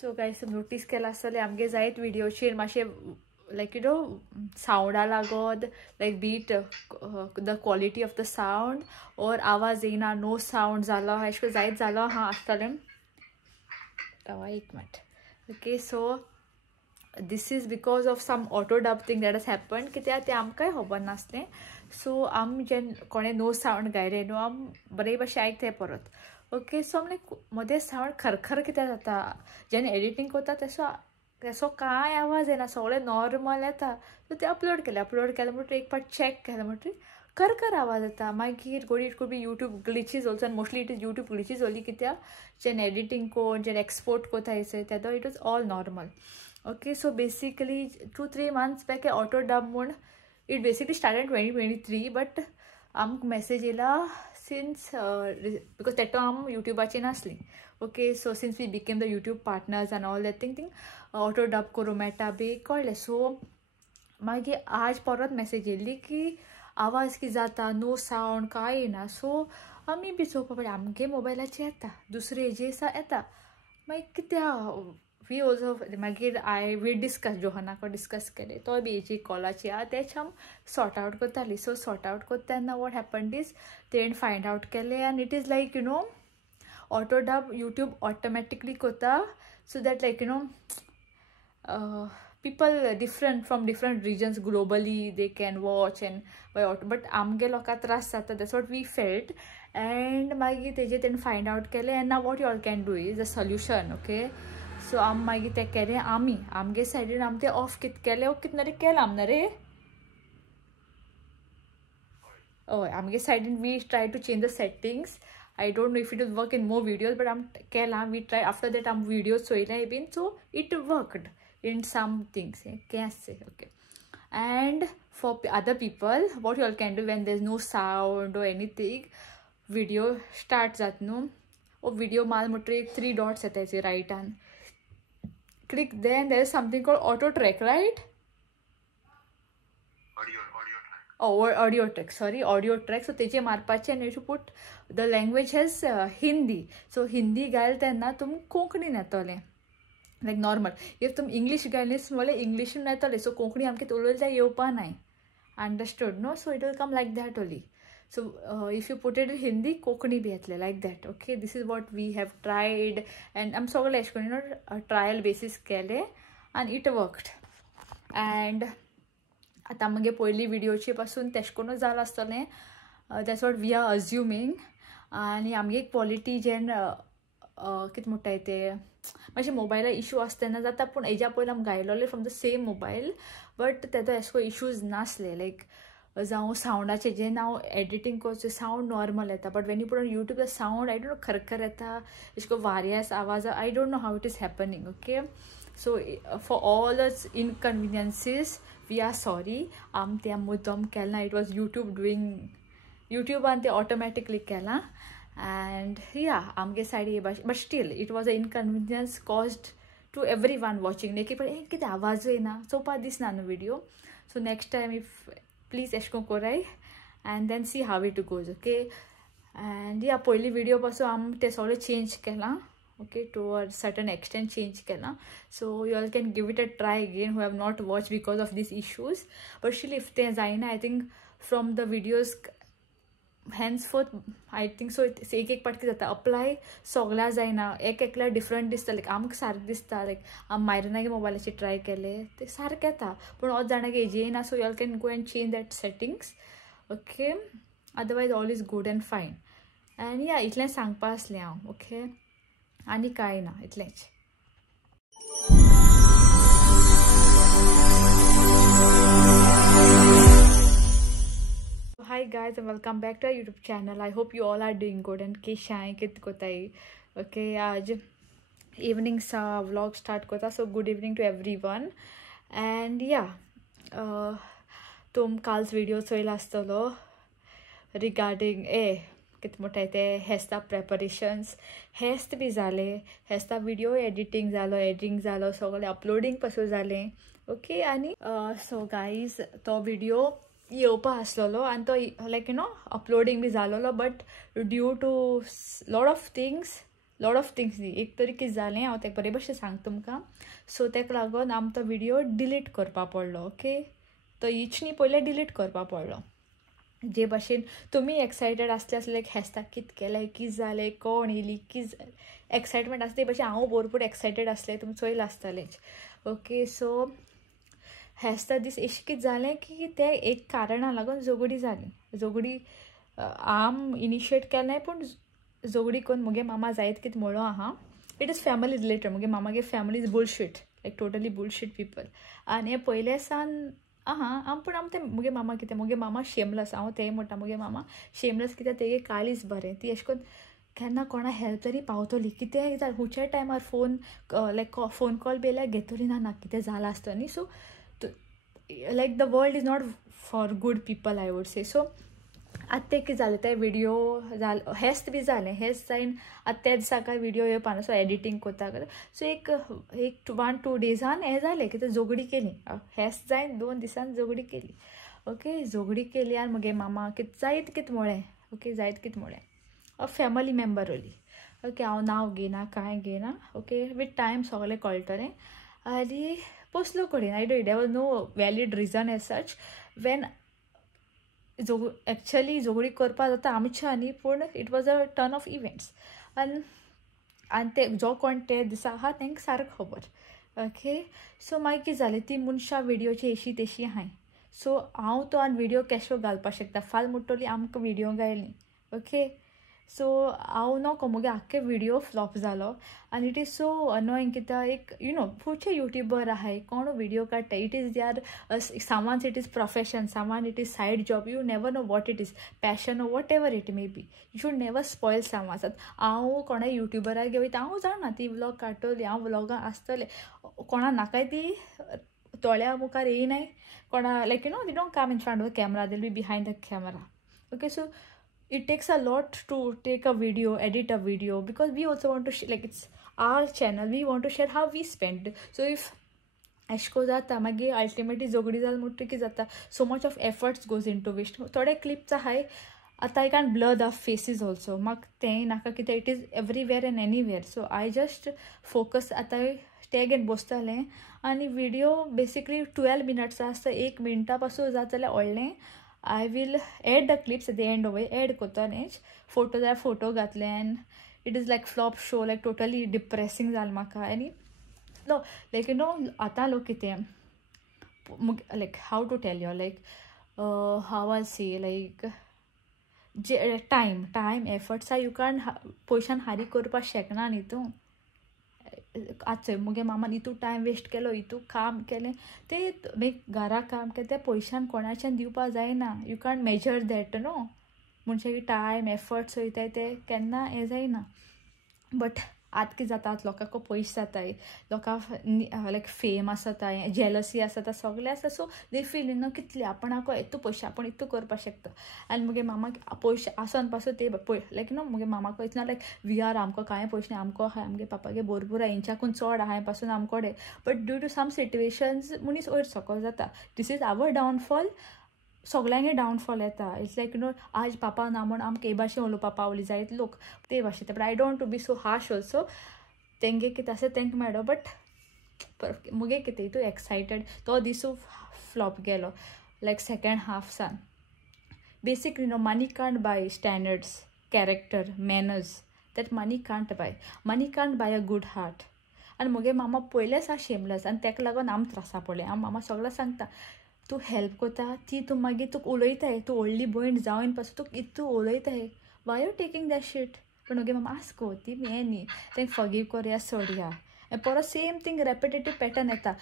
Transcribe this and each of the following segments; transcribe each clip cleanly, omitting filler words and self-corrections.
So guys, notice केला आसतले आमगे जायत व्हिडिओचेर मातशे like sounda लागोद like beat the quality of the sound or आवाज येना no sound जालो अशें जायत जालो हा आसतलें. एक minute. Okay, so this is because of some auto dub thing that has happened कित्याक ते आमकांय खबर नासलें. सो आम जेन कोणे नो सावंड गायले न्हू आम बरे भाशेन आयकताय परत. ओके, सो आमले मदें सावंड खरखर कित्याक जाता जेन्ना एडिटींग करता तेसो कांय आवाज येना, सगळें नॉर्मल येता. सो ते अपलोड केलें म्हणटरी एक पाट चॅक केलें म्हणटरी खरखर आवाज येता. मागीर गोडी it could be YouTube glitches also, आनी mostly it is YouTube glitches only कित्याक जेन्ना एडिटींग कोण जेन्ना एक्सपोर्ट कोता येसय तेदो it was all normal. Okay, so basically 2-3 months back auto dub mode it basically started in 2023, but amk message ila since because that time YouTube achi nasli. Okay, so since we became the YouTube partners and all that thing auto dub koro meta be कळले. so मागीर आज परत message येयली की आवाज की जाता no sound काय येना. सो आमी बी चोवपा पडलें आमगे मोबायलाचेर येता दुसरे हेजे आसा येता. मागीर कित्याक we also मागीर we discuss जोहानाको डिस्कस केले तो बी हेजी कॉलाची आहा तेच आम सॉर्ट आउट करताली. सो सॉर्ट आउट करता तेन्ना वॉट हॅपन्ड इज तेणें फायंड आउट केलें आनी it is like auto dub YouTube automatically करता so that like people different from different regions globally they can watch and but आमगे लोकां त्रास जाता. that's what we felt and मागीर तेजे तेणें फायंड आउट केलें and now what you all can do is a solution. okay, सो आम मागीर तें केलें आमगे सायडीन आम तें ऑफ कित केलें ओ कितें रे केलां आमना रे. हय आमगे सायडीन we try to change the settings. I don't know if it will work in more videos, but आम केलां we try after that आम videos चोयले बीन so it worked in some things. Can't say. okay, and for other people what you all can do when there's no sound or anything video start जात न्हू ओ video माल म्हणटरी 3 dots येताय right hand click there and there is something called auto track, right? Audio track, sorry, audio track. so तेजे मारपाचे and you should put the language has Hindi. so Hindi घाल तेन्ना तुम कोंकणीन येतले like normal. if तुम English घालनीस मोले Englishin येतले so Konkani आमके उलयता येवपा नाय. understood no? so it will come like that only. so if you put it in Hindi Konkani भी येतले like that. okay, this is what we have tried and I'm सगळे एश कोन trial basis केले and it worked. and आता मगे पयली व्हिडिओची पासून तेश कोनूच जाला आसतलें. that's what we are assuming. आनी आमगे क्वॉलिटी जेन कितें म्हणटाय ते मातशें मोबायला इशू आसता तेन्ना जाता पूण हेज्या पयलीं आमी गायलोले from the same mobile but तेदो एशको इशूज नासले. लायक जावं सावंडाचे जें हांव एडिटींग करचें सावंड नॉर्मल येता but when you put on YouTube the sound I don't know खरखर येता एशको वारियस आवाज I don't know how it is happening. Okay, so for all the inconveniences we are sorry. आम तें मुद्दम केलां. इट वॉज यूट्यूब डुईंग यूट्यूबान तें ऑटोमॅटिकली केलां and yeah आमगे सायडी हे भाशेन but still it was an inconvenience caused to everyone watching. नेकी पण कितें आवाज येना चोवपा दिसना न्हू video. So next time if please एशको कोराय and then see how it goes. okay, and yeah पयली व्हिडिओ पासून आम तें सगळें चेंज केलां. okay, to a certain extent change केलां. so you all can give it a try again who have not watched because of these issues. but still if तें जायना I think from the videos henceforth I think so एक एक पाट कितें जाता apply सगळ्या जायना एक एकल्या डिफरंट दिसता. लायक आमकां सारकें दिसता लायक आम मायरनागे मोबायलाचेर ट्राय केले ते सारकें येता पूण होच जाणागे हेजे येना. So you all can go and change that settings. Okay, otherwise all is good and fine. And या इतलें सांगपा आसलें हांव. ओके, आनी कांय ना इतलेंच. Hi guys and welcome back to our YouTube channel. I hope you all are doing good and keshaay kit kotai. Okay, आज evening सा vlog start kota. so good evening to everyone and yeah तुम calls video चोयला आसतलो regarding कितें म्हणटाय ते हेस्ता प्रेपरेशन्स हेस्त B जाले. हेस्ता video editing जालो सगळें uploading पासून जालें. ओके, आनी सो गायज तो व्हिडिओ येवपा आसलेलो आनी तो लायक अपलोडींग बी जालोलो but due to lot of things lot of things न्ही. एक तरी कितें जालें हांव तेका बरे भशेन सांगता तुमकां. सो तेका लागून आमी तो व्हिडिओ डिलीट करपा पडलो. ओके, तो हीच न्ही पयलें डिलीट करपा पडलो. जे भाशेन तुमी एक्सायटेड आसले लायक हेस्ताक कितें केलें, कितें जालें, कोण येयली, कितें एक्सायटमेंट आसता ते भाशेन हांव भरपूर एक्सायटेड आसलें, तुमी चोयलां आसतलेंच. ओके, सो हेस्ता दीस अशें कितें जालें की ते एक कारणाक लागून झगडी जाली. झगडी आम इनिशिएट केलें पूण झगडी करून मुगे मामा जायत कितें म्हणलो आहा. It is family related. मुगे मामागे family is bullshit, like totally bullshit people. आनी हें पयले सान पूण आम ते मुगे मामा कितें, मुगे मामा शेमलस. हांव तेंय म्हणटा मुगे मामा शेमलस कित्याक तेगे काळीज बरें. ती अशें करून केन्ना कोणा हेल्प तरी पावतली. कितें जालें हुंयच्या टायमार फोन लायक फोन कॉल बी लायक घेतली ना कितें जालां आसता न्ही. So like the world is not for good people I would say. So आतां तें कितें जालें, ते व्हिडिओ जालें, हेस्त बी जालें. हेस्त जायन आतां त्या दिसाक व्हिडिओ येवपाना. सो एडिटींग कोत्ता. सो एक 1-2 डेजान हें जालें की झगडी केली. हेस्त जायन 2 दिसान झगडी केली. ओके, झगडी केली आनी मुगे मामा जायत कितें म्हळें. ओके, जायत कितें म्हळें. फॅमिली मेंबर ओली. ओके, हांव नांव घेयना कांय घेयना. ओके, वीथ टायम सगळें कळटलें. आनी पोसलो कडेन I don't, there was no valid reason as such. When actually झगडी करपा जाता आमच्या न्ही, पूण it was a turn of events. आनी ते जो कोण ते दिसा आहा तेंकां सारको खबर. ओके, सो मागीर कितें जालें, ती मनशां व्हिडिओची अशी तेशी आहाय. सो हांव तो आनी व्हिडिओ केशो घालपाक शकता. फाल म्हणटली आमकां व्हिडिओ गायली. ओके, सो हांव नोको मुगे आख्खे व्हिडिओ फ्लॉप जालो. आनी इट इज सो अनोयींग कित्याक एक खुबशे युट्यूबर आहाय कोण व्हिडिओ काडटा. It is there someone's it is profession, someone it is side job. You never know what it is, passion or whatever it may be. You should never spoil someone's. हांव कोणा युट्यूबराक घेवयता हांव जाणा ती vlog काडटली, हांव व्लॉगां आसतलें. कोणा नाकाय ती तोळ्या मुखार येयनाय. कोणा like they don't come in front of the camera, they will be behind the camera. Okay, so it takes a lot to take a video, edit a video, because we also want to like it's our channel, we want to share how we spend. So if ashko jata magi ultimately zogdi zal mutti ki jata, so much of efforts goes into waste. Thode clips ahay ata I can't blur the faces also, mag te naka kite it is everywhere and anywhere. So I just focus ata tag and bostale. आणि video basically 12 minutes आसता. 1 minute पासून जाता जाल्यार व्हडलें. I will add the clips at the end of it. Add kotanech photo जाल्यार photo घातले. and it is like flop show, like totally depressing जाल म्हाका. आनी no like आतां लोक कितें like how to tell you, like how I'll say, like time efforts you can't पयशान हारी करपाक शकना न्ही तूं. आतां मुगे मामान इतू टायम वेस्ट केलो, इतू काम केलें, ते घरा काम केलें तें पयशान कोणाच्यान दिवपा जायना. You can't measure that no. मनशागे टायम एफर्ट्स वयताय ते केन्ना हें जायना. बट आतां कितें जाता, आतां लोकांक पयशे जाताय, लोकांक लायक फेम आसताय, जेलसी आसता, सगळें आसता. सो दे फील कितले आपणाको इतू पयशे आपण इतू करपाक शकता. आनी मुगे मामाक पयशे आसन पासून ते लायक मुगे मामाको इतना लायक वी आर आमको कांय पयशे आमको आहाय, आमगे पापागे भरपूर आहाय, हेंच्याकून चड आहाय पासून आमकोडे. But due to some situations मनीस वयर सकयल जाता. This is our डावनफॉल. सगळ्यांगे डावनफॉल येता. इट्स लायक आज पापा ना म्हण आमकां हे भाशेन उलोवपा पावली जायत लोक ते भाशेन. But I don't to be so harsh also. तेंगे कितें आसा तेंकां मेळो. बट मुगे कितें हितू एक्सायटेड तो दिसू फ्लॉप गेलो. लायक सेकेंड हाफ सान basically money can't buy standards, character, manners. That money can't buy. Money can't buy a good heart. आनी मुगे मामा पयलेच शेमलस आनी तेका लागून आमी त्रासा पडले. हांव मामा सगळें सांगता, तूं हेल्प कोता ती तूं मागीर तुका उलयताय, तूं व्हडली भयण जावन पासून तुका इतू उलयताय, why you taking that shit. पण मुगे मामा आसको ती हें न्ही, तेंक फॉरगिव करया, सोडया. परत सेम थिंग रेपिटेटीव पॅटर्न येता.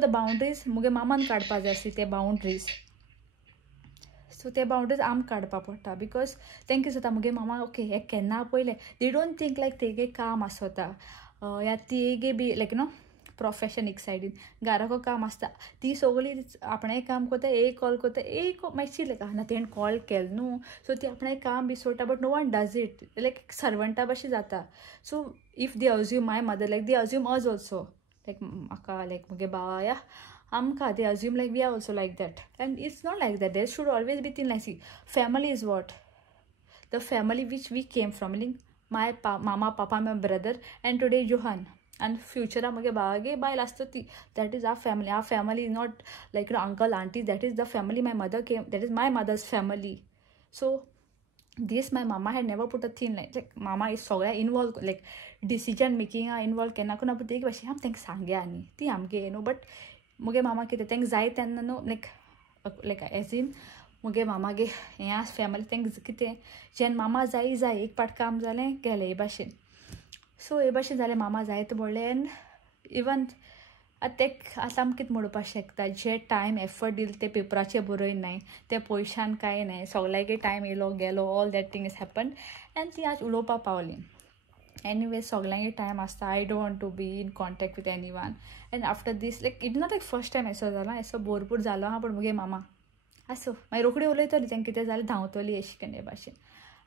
द बाउंड्रीज मुगे मामान काडपा जाय आसली, ते बाउंड्रीज. सो ते बाउंड्रीज आमकां काडपा पडटा. बिकॉज तेंक कितें जाता, मुगे मामा ओके हें केन्ना पयलें, दे डोंट थिंक लायक तेगे काम आसता या तेगे बी लायक प्रोफेशन एक सायडीन, घराको काम आसता, ती सगळी आपणें काम करता, एक कॉल करता, एक मातशी लायक ना तेणें कॉल केलें न्हू. सो ती आपणें काम बी सोडटा. But no one does it. Like सर्वंटा भाशेन जाता. So if they assume my mother, like they assume us also, like म्हाका लायक मुगे भावा या आमकां they assume like we are also like that. And it's not like that. There should always be thing like see family is what the family which we came from. Like my mama, papa, my brother, and today Johan. And future mage baage bail astati. That is our family. Our family is not like uncle, auntie. That is the family my mother came. That is my mother's family. So this my mama had never put a thing like mama is so involved like decision making involved केन्ना कोणा बद्दल एक भाशेन आम तेंका सांगया न्ही ती आमगे न्हू बट मुगे मामा कितें तेंका जाय तेन्ना न्हू लायक एज इन मुगे मामागे हें आस फॅमिली तेंका कितें जेन्ना मामा जाय एक पाट काम जालें गेलें हे भाशेन सो हे भाशेन जालें मामा जाय ते बोडलें एंड इवन आतां आतां आमी कितें म्हणपाक शकता जे टायम एफर्ट दिले ते पेपराचेर बरयनाय ते पयशान कांय नाय सगळ्यागे टायम येयलो गेलो all that thing is happen and ती आज उलोवपाक पावलीं एनीवे सगळ्यांगे टायम आसता I don't want to be in contact with anyone and after this like it not like first time एसो जाला एसो भरपूर जालो हा पण मुगे मामा आसो मागीर रोखडी उलयतली तेंका कितें जालें धांवतली अशें करून हे भाशेन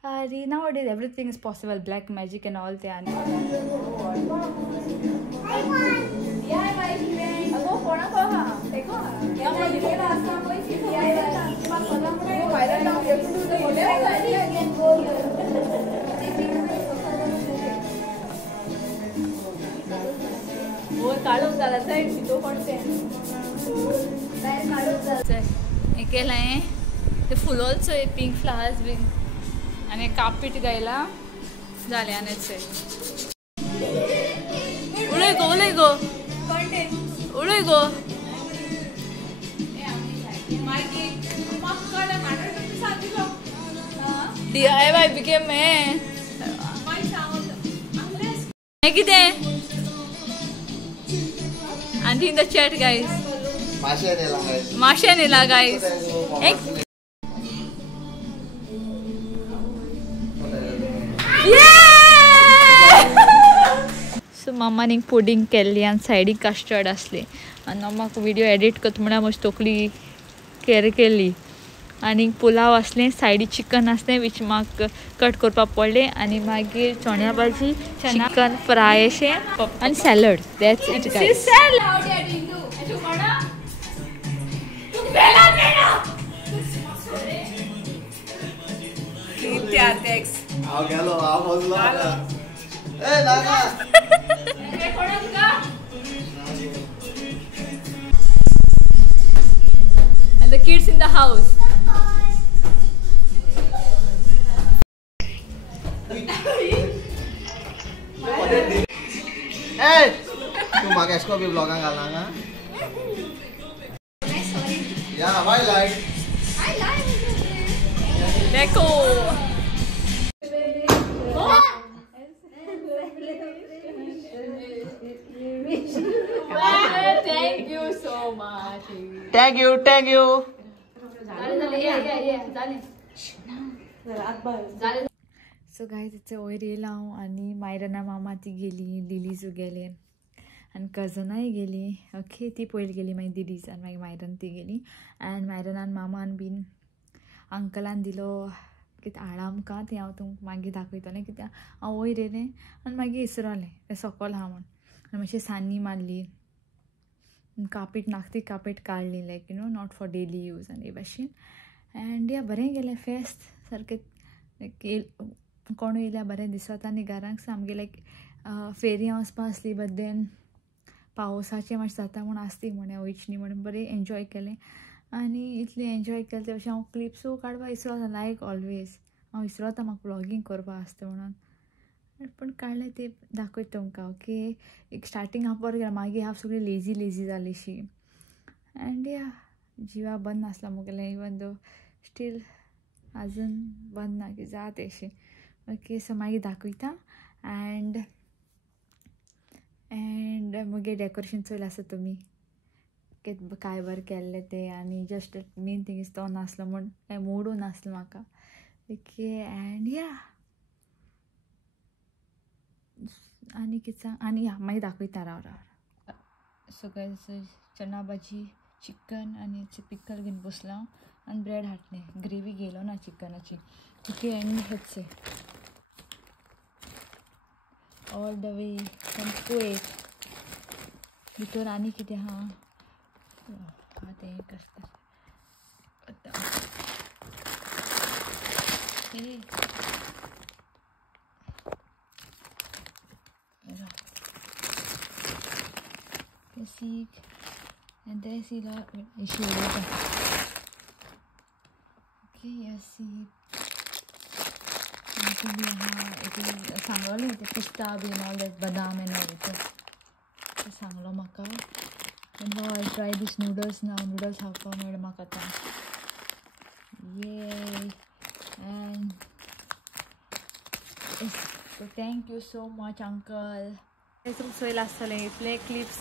अरे now days everything is possible black magic and all ते आनी काढून झाला तो पडते हे केलां ते फुलोल्स पिंक फ्लावर्स बीन आनी कापीट गायला जालें आनी उलय गो उलय गो DIY became हे कितें and in the chat guys माशे नेला guys सो मामानी पुडिंग केल्ली आनी सायडीक कस्टर्ड आसली आनी म्हाका व्हिडिओ एडिट करता म्हळ्यार म्हजी तकली कॅर केल्ली आनी पुलाव आसलें सायडीक चिकन आसलें वीच म्हाका कट करपाक पडलें आनी मागीर चण्या भाजी चिकन फ्राय अशें आनी salad that's it guys and the kids in the house hey tu makai इसको भी ब्लॉग घालना का yeah why like देखो thank you so much thank you so guys इथे वयर येयला हांव आनी मायरना मामा ती गेली लिलीजू गेले आनी कजनाय गेली ओके ती पयली गेली मागीर दिलीज आनी मागीर मायरन ती गेली आनी मायरनान मामान बीन अंकलान दिलो कितें हाडा आमकां तें हांव तुमकां मागीर दाखयतलें कित्याक हांव वयर येयलें आनी मागीर इसरलें तें सकयल आहा म्हूण आनी मातशी सान्नी मारली कापीट नाखती कापीट काडली लायक नॉट फॉर डेली यूज आनी हे भाशेन एंड या बरें गेलें फेस्त सारकें लायक कोण येयल्यार बरें दिसता आनी घरांक सामकें लायक फेरी वचपा आसली बट देन पावसाचें मातशें जाता म्हूण आसली म्हण वयच न्ही म्हणून बरें एन्जॉय केलें आनी इतलें एन्जॉय केलें ते भशेन हांव क्लिप्सू काडपाक विसरता लायक ऑलवेज हांव विसरता म्हाका ब्लॉगींग करपा आसता म्हणून पण काडलें ते दाखयता तुमकां ओके एक स्टार्टींग हांव बरें गेलें मागीर हांव सगळी लेजी जालीशी एंड या जिवा बंद नासला मुगेलें इवन दो स्टील आजून बंद ना की जात अशें ओके सो मागीर दाखयता एंड मुगे डेकोरेशन चोयल आसा तुमी काय बरें केल्लें तें आनी जस्ट मेन थिंग इज तो नासलो म्हूण कांय मोडू नासलो म्हाका ओके एंड या आनी कितें सांग आनी या मागीर दाखयता राव सो गायज चना भाजी चिकन आनी पिकल घेवन बसलां आनी ब्रेड हाडलें ग्रेवी गेलो ना चिकनाची ओके एंड हेच all the way from Kuwait भितर आनी कितें आहा तें एक आसता सीक and then see la issue okay see it is sangalo it pista and all that badam and all that sangalo maka and now I'll try these noodles now. Noodles have made makata yay and yes, so thank you so much uncle. तुमचो आसतले इतले clips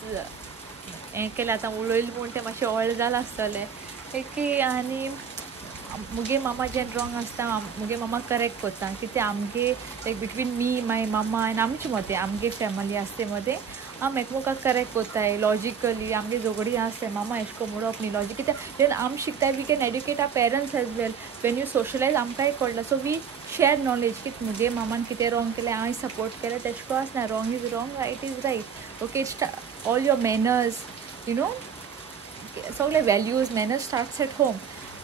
हें केलें आतां उलयलें म्हूण तें मातशें व्हड जालां आसतलें एक आनी मुगे मामा जें रॉंग आसता मुगे मामा करेक्ट कोत्ता कित्याक आमगे लायक बिटवीन मी माय मामा आनी आमचे मदें आमगे फॅमिली आसते मदें आम एकमेकाक करेक्ट कोत्ताय लॉजिकली आमगे झगडी आसताय मामा एशको म्हणप न्ही लॉजीक कित्याक जेन्ना आम शिकताय we can educate our parents as well when you socialize आमकांय कळटा सो वी शेअर नॉलेज की मुगे मामान कितें रॉंग केलें हांवें सपोर्ट केलें तेशको आसना wrong is wrong right is right okay all your manners you know सगळे values manners starts at home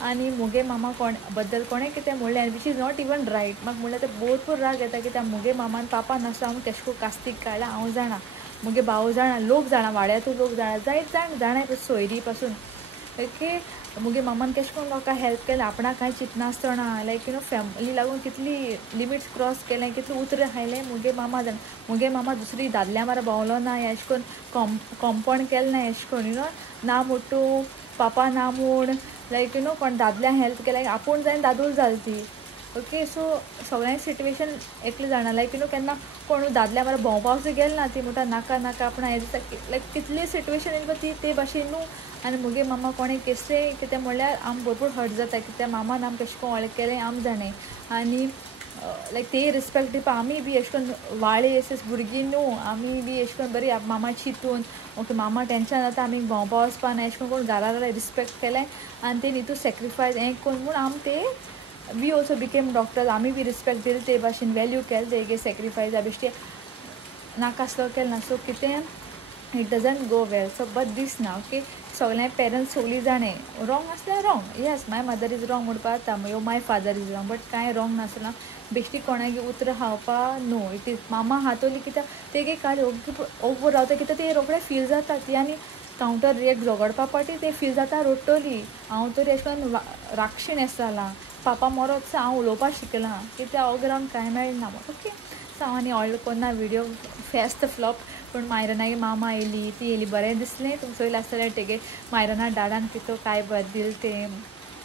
आनी मुगे मामा कोण बद्दल कोणें कितें म्हणलें which is not even right म्हाका म्हणलें तें भोरपूर राग येता कित्याक मुगे मामान पापा नासता हांव तेशको कास्तीक काडला हांव जाणा मुगे भाव जाणा लोक जाणा वाड्यातूय लोक जाणा जायत जाणाय सोयरी पासून ओके मुगे मामान केश कोन्न लोकांक हेल्प केलें आपणा कांय चिंतनासतना लायक यू नो फॅमिली लागून कितली लिमिट्स क्रॉस केलें कितलें उतर खायलें मुगे मामा जाण मुगे मामा दुसरी दादल्या मार भोंवलो ना एश कोन्न कॉम्पाउंड केलें ना एश कोन्न यू नो ना मोटू पापा ना म्हूण लायक यू नो कोण दादल्यांक हेल्प केलें आपूण जायन दादूल जाल ती ओके सो सगळ्यांक सिट्युएशन एकलें जाणा लायक यू नो केन्ना कोण दादल्या मार भोंवपा सुद्दां गेलें ना ती म्हणटा नाका नाका आपणा हें दिसता लायक कितली सिट्युएशन येयली ती ते भाशेन न्हू आनी मुगे मामा कोणें केसलें कितें म्हणल्यार आम भरपूर हर्ट जाता कित्याक मामान आम कशें कोन्न केलें आम जाणें आनी लायक ते रिस्पेक्ट दिवपा आमी बी अशें करून वाळे एस भुरगीं न्हू आमी बी अशें करून बरी मामा चिंतून ओके मामा टेंशन जाता आमी भोंवपा वचपा ना अशें करून घरा रिस्पेक्ट केलें आनी ते न्हितू सॅक्रिफायस हें करून म्हूण आम ते वी ऑल्सो बिकेम डॉक्टर्स आमी बी रिस्पेक्ट दिली ते भाशेन वॅल्यू केलें तेगे सॅक्रिफायसा बेश्टे नाकासलो केलें ना सो कितें it doesn't go well so but दीस ना ओके सगळ्या पेरंट्स सगळीं जाणें रॉंग आसल्यार wrong yes my mother is wrong म्हणपा जाता यो my father is wrong but कांय रॉंग नासना बेश्टी कोणागे उतर खावपा नो इट इज मामा हातोली कित्याक तेगे काड ओवर रावता कित्याक ते रोखडे फील जाता ती आनी कावंटर रिएक्ट झगडपा पाटी ते फील जाता रोटोली हांव तरी अशें करून राक्षीण आसतालां पापा मरोच हांव उलोवपा शिकलां कित्याक हो ग्रावंड कांय मेळना ओके सो हांव आनी ऑर्डर कोन्ना विडियो फेस्त फ्लॉप पूण मायरनागे मामा येयली ती येयली बरें दिसलें तुमचो चोयलें आसतलें तेगे मायरना डाडान कितो काय बरें दिल तें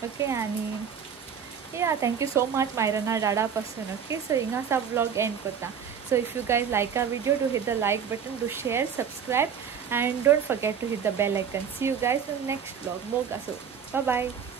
ओके आनी या थँक्यू सो मच मायरना डाडा पासून ओके सो हिंगा सा व्लॉग एंड करता so if you guys like our video do hit the like button do share subscribe and don't forget to hit the bell icon. See you guys in the next vlog. More gaso. Bye bye.